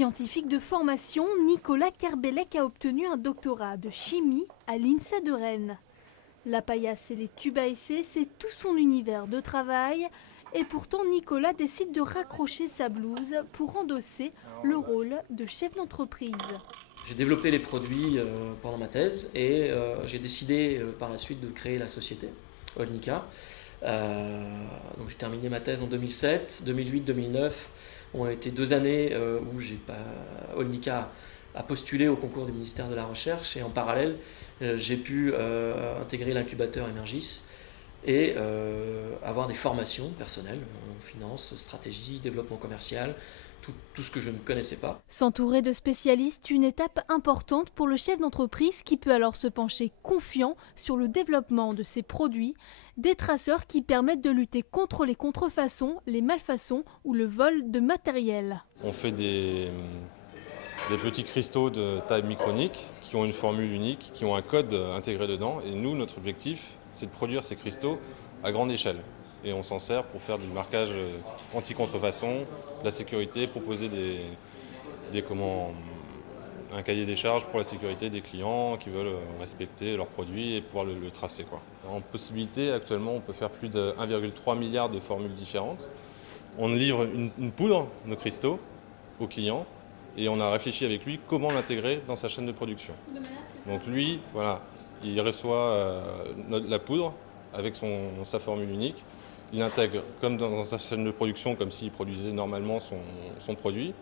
Scientifique de formation, Nicolas Kerbellec a obtenu un doctorat de chimie à l'INSA de Rennes. La paillasse et les tubes à essai, c'est tout son univers de travail. Et pourtant, Nicolas décide de raccrocher sa blouse pour endosser le rôle de chef d'entreprise. J'ai développé les produits pendant ma thèse et j'ai décidé par la suite de créer la société Olnica. Donc j'ai terminé ma thèse en 2007, 2008-2009 ont été 2 années où Olnica a postulé au concours du ministère de la Recherche et en parallèle j'ai pu intégrer l'incubateur Emergis et avoir des formations personnelles en finance, stratégie, développement commercial, tout ce que je ne connaissais pas. S'entourer de spécialistes, une étape importante pour le chef d'entreprise qui peut alors se pencher confiant sur le développement de ses produits, des traceurs qui permettent de lutter contre les contrefaçons, les malfaçons ou le vol de matériel. On fait des petits cristaux de taille micronique qui ont une formule unique, qui ont un code intégré dedans. Et nous, notre objectif, c'est de produire ces cristaux à grande échelle. Et on s'en sert pour faire du marquage anti-contrefaçon, de la sécurité, proposer un cahier des charges pour la sécurité des clients qui veulent respecter leurs produits et pouvoir le tracer. En possibilité, actuellement, on peut faire plus de 1,3 milliard de formules différentes. On livre une poudre, nos cristaux, aux clients. Et on a réfléchi avec lui comment l'intégrer dans sa chaîne de production. Donc lui, voilà, il reçoit la poudre avec sa formule unique. Il l'intègre comme dans sa chaîne de production, comme s'il produisait normalement son produit.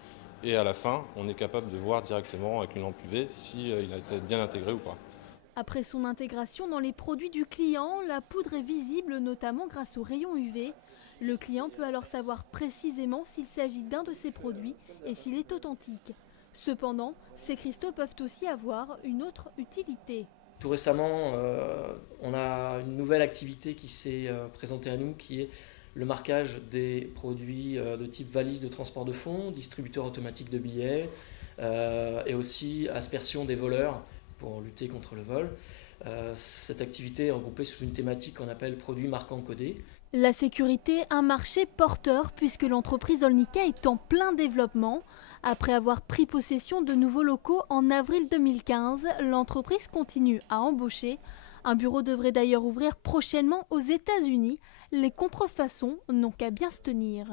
Et à la fin, on est capable de voir directement avec une lampe UV s'il a été bien intégré ou pas. Après son intégration dans les produits du client, la poudre est visible notamment grâce aux rayons UV. Le client peut alors savoir précisément s'il s'agit d'un de ses produits et s'il est authentique. Cependant, ces cristaux peuvent aussi avoir une autre utilité. Tout récemment, on a une nouvelle activité qui s'est présentée à nous, qui est le marquage des produits de type valise de transport de fonds, distributeur automatique de billets et aussi aspersion des voleurs pour lutter contre le vol. Cette activité est regroupée sous une thématique qu'on appelle produits marquants codés. La sécurité, un marché porteur puisque l'entreprise Olnica est en plein développement. Après avoir pris possession de nouveaux locaux en avril 2015, l'entreprise continue à embaucher. Un bureau devrait d'ailleurs ouvrir prochainement aux États-Unis. Les contrefaçons n'ont qu'à bien se tenir.